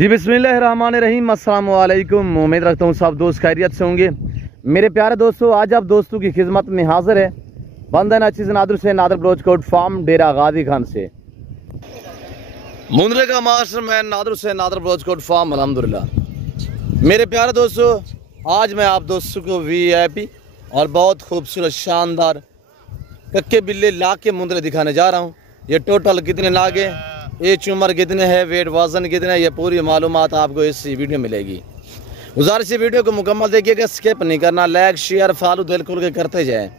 जी बिस्मिल्लाहिर्रहमानिर्रहीम, अस्सलाम वालेकुम। उम्मीद रखता हूँ सब दोस्त खैरियत से होंगे। मेरे प्यारे दोस्तों, आज आप दोस्तों की खिदमत में हाजिर है बंदा नाचिज़ नादर से नादर बलोच कोट फार्म डेरा गाजी खान से मुंद्रे का मास्टर मैन नादर से नादर बलोच कोट फार्म अल्हम्दुलिल्लाह। मेरे प्यारे दोस्तों, आज मैं आप दोस्तों को VIP और बहुत खूबसूरत शानदार कक्के बिल्ले ला के मुंद्रे दिखाने जा रहा हूँ। ये टोटल कितने लागे, एज उम्र कितने है, वेट वजन कितने है, ये पूरी मालूमात आपको इस वीडियो में मिलेगी। गुजारिश वीडियो को मुकम्मल देखिएगा, स्किप नहीं करना। लाइक शेयर फॉलो दिल खुल के करते जाएं।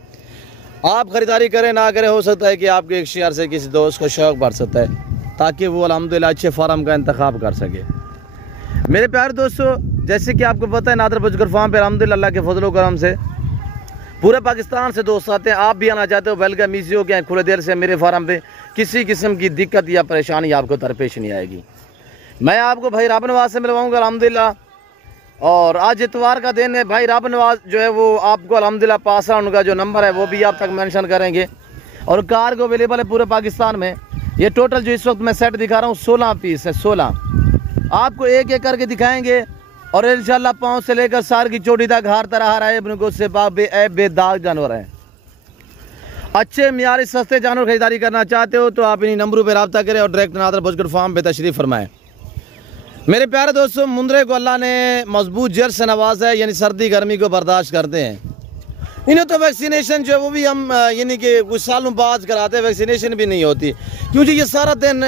आप ख़रीदारी करें ना करें, हो सकता है कि आपके एक शेयर से किसी दोस्त को शौक़ बढ़ सकता है ताकि वो अल्हम्दुलिल्लाह अच्छे फार्म का इंतखाब कर सके। मेरे प्यारे दोस्तों, जैसे कि आपको पता है नादर बजकर फार्म पे अल्हम्दुलिल्लाह अल्लाह के फजल करम से पूरे पाकिस्तान से दोस्त आते हैं। आप भी आना चाहते हो, वेलकम ईजी हो गया खुले दिल से। मेरे फार्म पे किसी किस्म की दिक्कत या परेशानी आपको दरपेश नहीं आएगी। मैं आपको भाई राब नवाज से मिलवाऊंगा अल्हम्दुलिल्लाह। और आज इतवार का दिन है। भाई राब नवाज जो है वो आपको अल्हम्दुलिल्लाह पासा उनका जो नंबर है वो भी आप तक मेंशन करेंगे। और कार को अवेलेबल है पूरे पाकिस्तान में। ये टोटल जो इस वक्त मैं सेट दिखा रहा हूँ 16 पीस है। 16 आपको एक एक करके दिखाएंगे और इंशाल्लाह पाँव से लेकर सार की चोटी तक हर तरह रहा है बेदाग जानवर है। अच्छे मियारी सस्ते जानवर खरीदारी करना चाहते हो तो आप इन्हीं नंबरों पर रब्ता करें और डायरेक्ट नादर बजकर फार्म पे तशरीफ़ फरमाएं। मेरे प्यारे दोस्तों, मुंद्रे को अल्लाह ने मजबूत जड़ से नवाजा है, यानी सर्दी गर्मी को बर्दाश्त करते हैं। इन्हें तो वैक्सीनेशन जो है वो भी हम यानी कि कुछ सालों बाद कराते हैं, वैक्सीनेशन भी नहीं होती क्योंकि ये सारा दिन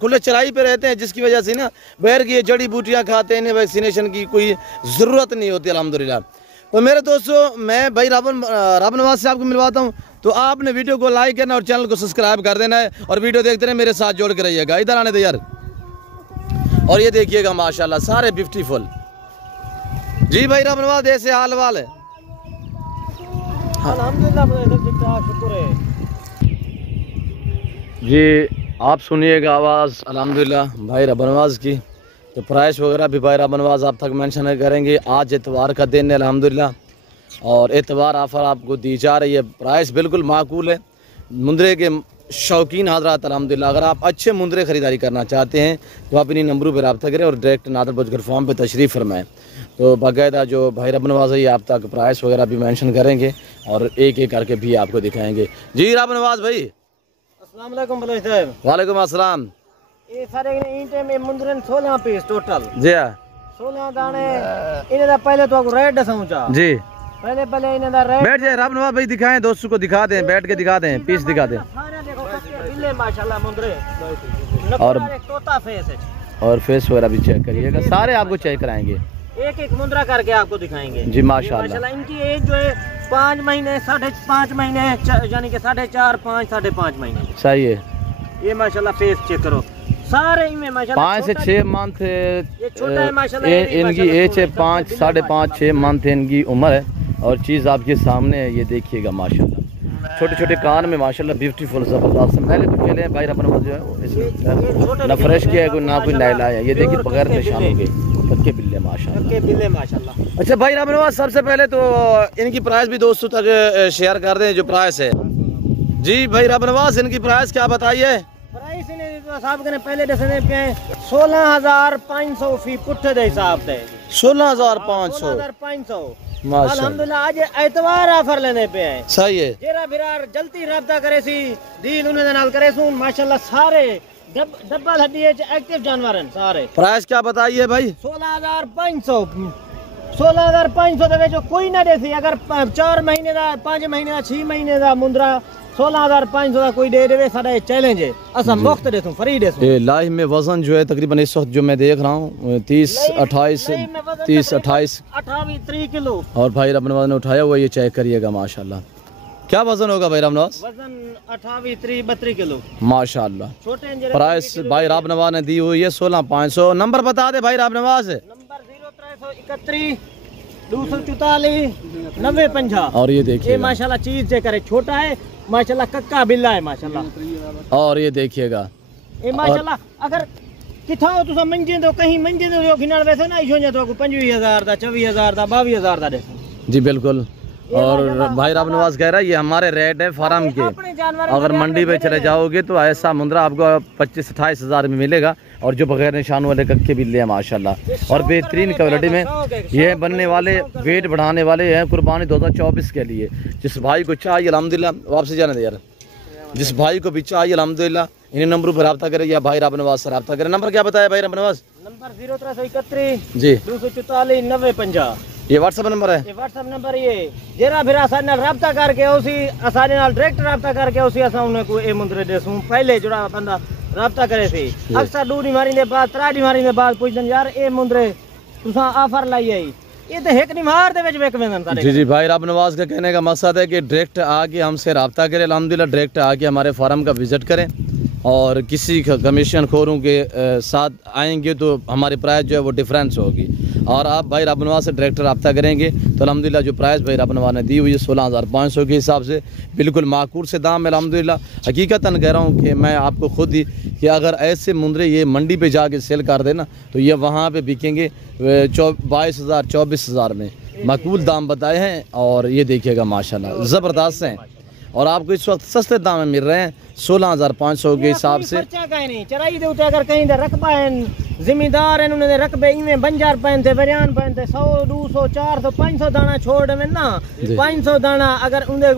खुले चराई पे रहते हैं, जिसकी वजह से ना बैर की ये जड़ी बूटियाँ खाते हैं। इन्हें वैक्सीनेशन की कोई ज़रूरत नहीं होती अल्हम्दुलिल्लाह। तो मेरे दोस्तों, मैं भाई राब नवाज से आपको मिलवाता हूँ। तो आपने वीडियो को लाइक करना और चैनल को सब्सक्राइब कर देना है और वीडियो देखते रहे, मेरे साथ जोड़ के रहिएगा। इधर आने दे यार। और ये देखिएगा माशाल्लाह सारे ब्यूटीफुल। जी भाई राब नवाज, ऐसे हाल वाल है शुक्र है जी। आप सुनिएगा आवाज़ अल्हम्दुलिल्लाह भाई राब नवाज की। तो प्राइस वगैरह भी भाई राब नवाज आप तक मेंशन करेंगे। आज इतवार का दिन है अल्हम्दुलिल्लाह और इतवार ऑफर आपको दी जा रही है। प्राइस बिल्कुल माकूल है। मुंद्रे के शौकीन हज़रात अल्हम्दुलिल्लाह, अगर आप अच्छे मुंद्रे ख़रीदारी करना चाहते हैं तो आप इन्हीं नंबरों पर रब्ता करें और डायरेक्ट नादर बजकर फार्म पे तशरीफ़ फरमाएँ। तो बाकायदा जो भाई राब नवाज है आप तक प्राइस वगैरह भी मेंशन करेंगे और एक एक करके भी आपको दिखाएंगे। जी राब नवाज भाई, अस्सलाम वालेकुम बलोच साहब। वालेकुम अस्सलाम। ये सारे ईंटे में मुंद्रन 16 पीस टोटल। जी हाँ 16 दाने। इन्हें दा पहले तो आपको रेट दसूंगा जी। पहले इन्हें दा रेट बैठ जाए राब नवाज भाई, दिखाएं दोस्तों को, दिखा दें, बैठ के दिखा दें, पीस दिखा दें। सारे देखो कच्चे बिल्ले माशाल्लाह मुंद्रे और एक तोता फेस है और फेस वगैरह भी चेक करिएगा, सारे आपको चेक कराएंगे। एक एक मुंद्रा करके आपको दिखाएंगे जी माशाल्लाह। इनकी एज जो है 5 महीने 5.5 महीने यानी कि 4.5 5 5.5 महीने सही है। ये माशाल्लाह फेस चेक करो सारे इनमें माशाल्लाह 5 से 6 मंथ ये छोटा है माशाल्लाह। इनकी एज है 5 5.5 6 मंथ इनकी उम्र है और चीज़ आपके सामने है। ये देखिएगा माशाल्लाह छोटे छोटे कान में माशाल्लाह ब्यूटीफुल ज़बरदस्त। पहले कुछ चले भाई राब नवाज जो है इसमें ना फ्रेश किया है कोई ना कोई नया लाया। ये देखिए बगैर निशानों के कक्के बिल्ले माशाल्लाह। अच्छा भाई राब नवाज, सबसे पहले तो इनकी प्राइस भी दोस्तों तक शेयर कर दें जो प्राइस है। जी भाई राब नवाज, इनकी प्राइस क्या बताइए? प्राइस साहब ने पहले 16,500 फी पुट्ठे दे हिसाब से 16,500 अल्हम्दुलिल्लाह। आज एतवार ऑफर लेने पे है। सही है। जेरा बिरार जल्दी रब्ता करे सी डील उन्हें दे नाल करे सू माशाल्लाह। सारे डब्बल हड्डी है एक्टिव जानवर हैं सारे। प्राइस क्या बताइए भाई? 16,500 16,500 दे जो कोई ना देसी। अगर 4 महीने दा 5 महीने दा 6 महीने दा मुंद्रा 16,500 का कोई दे देवे, साਡਾ चैलेंज है। असा मुफ्त देसूं, फ्री देसूं। ये लाइव में वजन जो है तकरीबन इस वक्त जो मैं देख रहा हूँ 30 28 3 किलो। और भाई राब नवाज ने उठाया हुआ, ये चेक करिएगा माशाल्लाह। क्या वजन होगा भाई राब नवाज? वजन 32 किलो माशाल्लाह। छोटे प्राइस भाई राब नवाज ने दी हुई है 16,500। नंबर बता दे भाई राब नवाज। नंबर 0331 244 9050। और ये देखिए माशाल्लाह चीज चेक करे, छोटा है माशाल्लाह, कक्का बिल्ला है माशाल्लाह। और ये देखिएगा ये माशाल्लाह। अगर किथा हो तुसा मंजे दो कहीं मंजे दो खिनाल वैसे ना इशो तो 25,000 दा 24,000 दा 22,000 दा दे जी बिल्कुल। और भाई राब नवाज कह रहा है ये हमारे रेट है फार्म के। अगर मंडी पे चले जाओगे तो ऐसा मुंद्रा आपको 25-28 हज़ार में मिलेगा। और जो बगैर निशान वाले कक्के बिल्ले हैं माशाल्लाह, और बेहतरीन क्वालिटी में ये बनने वाले, वेट बढ़ाने वाले हैं कुर्बानी 2024 के लिए। जिस भाई को चाहिए अल्हम्दुलिल्लाह, वापसी जाने दे यार, जिस भाई को भी चाहिए अल्हम्दुलिल्लाह इन्हीं नंबरों पर रब्ता करें या भाई राब नवाज से रब्ता करें। नंबर क्या बताया भाई राब नवाज? नंबर 0331 जी 244 9050, ये व्हाट्सएप नंबर है। ये व्हाट्सएप नंबर ये जेरा फिर आसानी नाल रब्ता करके उसी आसानी नाल डायरेक्ट रब्ता करके उसी असा उन्हें को ए मुंदरे देसूं। पहले जोड़ा बंदा रब्ता करे थे अक्सर 2 बीमारी के बाद 3 बीमारी के बाद पूछदन यार ए मुंदरे तुसा ऑफर लाई आई, ये तो एक निमार दे विच विक वेंदन सारे। जी भाई राब नवाज का कहने का मकसद है कि डायरेक्ट आके हमसे रब्ता करें अल्हम्दुलिल्लाह, डायरेक्ट आके हमारे फार्म का विजिट करें और किसी कमीशन खोरों के साथ आएंगे तो हमारी प्राइस जो है वो डिफरेंस होगी। और आप भाई राब नवाज से डायरेक्ट रब्ता करेंगे तो अल्हम्दुलिल्लाह जो प्राइस भाई राब नवाज ने दी हुई है 16,500 के हिसाब से बिल्कुल माकूल से दाम है अल्हम्दुलिल्लाह। हकीकतन कह रहा हूँ कि मैं आपको खुद ही कि अगर ऐसे मुंदरे ये मंडी पे जाके सेल कर देना तो ये वहाँ पे बिकेंगे 22,000 24,000 में, माकूल दाम बताए हैं। और ये देखिएगा माशाल्लाह ज़बरदस्त हैं और आपको इस वक्त सस्ते दाम में मिल रहे हैं 16,500 के हिसाब से। चराई दे उते अगर कहीं रकबा है जिम्मेदार है उन्होंने रकबे इनमें बंजार पहनते बरियान पहनते 100 200 400 500 दाना छोड़ में ना 500 दाना अगर उनके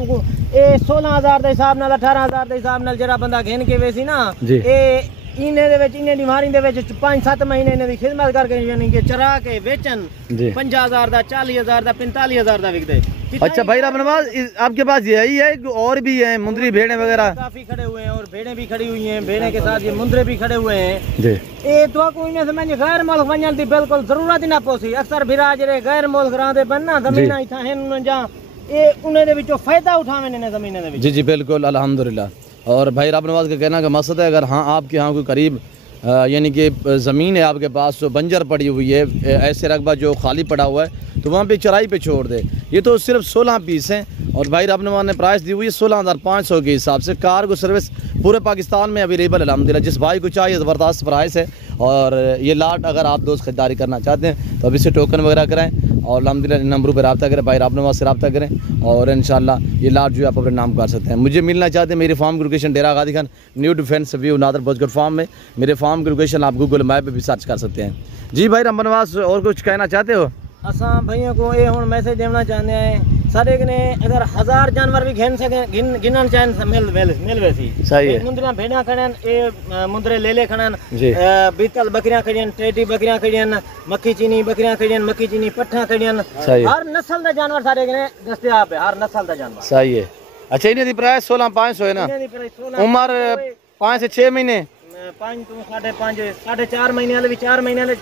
16,000 के हिसाब नाल 18,000 के हिसाब नाल जरा बंदा घेन के वेसी ना ए इन्हें दे विच इन्हें बीमारी दे विच 5-7 महीने इन्हें दी खिदमत करके यानी कि चरा के बेचन 50,000 दा 40,000 दा 45,000 दा विकदे। अच्छा भाई राब नवाज आपके पास यही है कि और भी है मुंदरी भेड़े वगैरह? काफी खड़े हुए हैं और भेड़े भी खड़ी हुई हैं, भेड़े के साथ ये मुंदरे भी खड़े हुए हैं जी। ए तो को इन्हें समझ गैर मुल्क वंजन दी बिल्कुल जरूरत ही ना पोसी। अक्सर फिरा जरे गैर मुल्क रांदे बनना जमीना इथा हैं जा ए उन्हें दे विचों फायदा उठावे ने जमीन दे विच। जी बिल्कुल अल्हम्दुलिल्लाह। और भाई राब नवाज का कहना का मकसद है अगर हाँ आपके यहाँ कोई करीब यानी कि ज़मीन है आपके पास जो बंजर पड़ी हुई है, ऐसे रकबा जो खाली पड़ा हुआ है तो वहाँ पे चराई पे छोड़ दे। ये तो सिर्फ 16 पीस हैं और भाई राब नवाज ने प्राइस दी हुई है 16,500 के हिसाब से। कार्गो सर्विस पूरे पाकिस्तान में अवेलेबल है अल्हम्दुलिल्लाह। जिस भाई को चाहिए ज़बरदस्त प्राइस है और ये लाट अगर आप दोस्त खरीदारी करना चाहते हैं तो अभी से टोकन वगैरह कराएं और अल्हम्दुलिल्लाह इन नंबरों पर रब्ता करें, भाई राब नवाज से रब्ता करें और इंशाल्लाह ये लाट जो है आप अपने नाम कर सकते हैं। मुझे मिलना चाहते हैं मेरे फार्म की location Dera Ghazi Khan new defence view Nadar Bojgarh farm में, मेरे फार्म की लोकेशन आप गूगल मैप पे भी सर्च कर सकते हैं। जी भाई राब नवाज और कुछ कहना चाहते हो? असा भैया को ये हुण मैसेज देना चाहते हैं सारे ने अगर 1000 जानवर भी घेन सके गिनन चाहन मिल वैसी सही है। मुंदरा भेड़ा खड़न ए मुंदरे लेले खड़न बीतल बकरियां खड़ियन, टेडी बकरियां खड़ियन, मक्खी चीनी बकरियां खड़ियन, मक्खी चीनी पट्ठा खड़ियन, हर नस्ल दा जानवर सारे ने दस्तयाब है, हर नस्ल दा जानवर सही है। अच्छा इन्हें दी प्राइस 16,500 है ना? उम्र 5 से 6 महीने 5 तो 5.5 महीने वाले भी 4 महीने वाले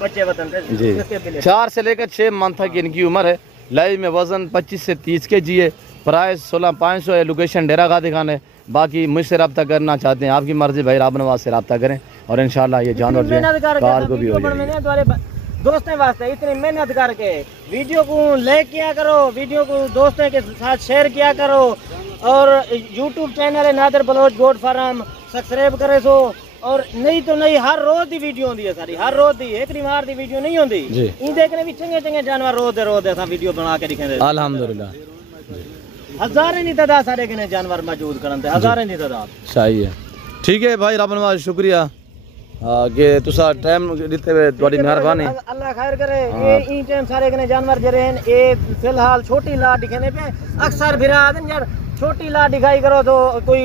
बच्चे वतन जी 4 से लेकर 6 मंथ तक इनकी उम्र है। लाइव में वजन 25 से 30 के जी है। प्राइस 16,500 है। लोकेशन डेरा गाजी खान है। बाकी मुझसे रब्ता करना चाहते हैं आपकी मर्जी, भाई राब नवाज से रब्ता करें और इंशाल्लाह ये जानवर जो है कार को भी हो जाएगा। दोस्तों वास्ते इतनी मेहनत करके वीडियो को लाइक किया करो, वीडियो को दोस्तों के साथ शेयर किया करो और यूट्यूब चैनल है Nadir Baloch goat farm subscribe करे सो। और नहीं तो नहीं हर रोज की वीडियो होती है सारी, हर रोज की एक बार की वीडियो नहीं होती। इन देखने भी चंगे चंगे जानवर रोज ऐसा वीडियो बना के दिखे अल्हम्दुलिल्लाह। हजारों की तादाद सारे के जानवर मौजूद करते, हजारों की तादाद। सही है, ठीक है भाई राब नवाज शुक्रिया कि तुसा टाइम दिते हुए थोड़ी मेहरबानी। अल्लाह खैर करे। ये इन टाइम सारे के जानवर जरे हैं ये फिलहाल छोटी लाट दिखने पे अक्सर फिरा आदन यार छोटी लाट दिखाई करो तो कोई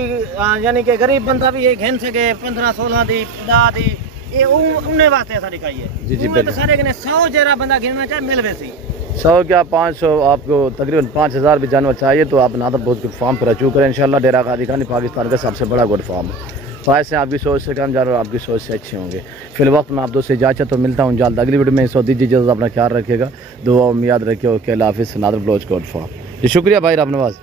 यानी कि गरीब बंदा भी ये घेन सके 15-16 दी 10 दी ये उन्हें वास्ते ऐसा दिखाई है। जी जी बिल्कुल। सारे के 100 जरा बंदा घेनना चाहे मिल वैसी 100 क्या 500 आपको तकरीबन 5,000 भी जानवर चाहिए तो आप नादर बहुत गुड फार्म पर रजू करें इंशाल्लाह। डेरा गाजी खान पाकिस्तान का सबसे बड़ा गुड फार्म है। प्राइस आपकी सोच से कम जानवर आपकी सोच से अच्छे होंगे। फिल वक्त मैं आप दोस्त से इजाज़त तो मिलता हूँ जल्द अगली वीडियो में। सो दीजिए इजाज़त, अपना ख्याल रखिएगा, दुआ में याद रखिए। ओके अल्लाह हाफिज़। Nadar Baloch goat farm. जी शुक्रिया भाई राब नवाज।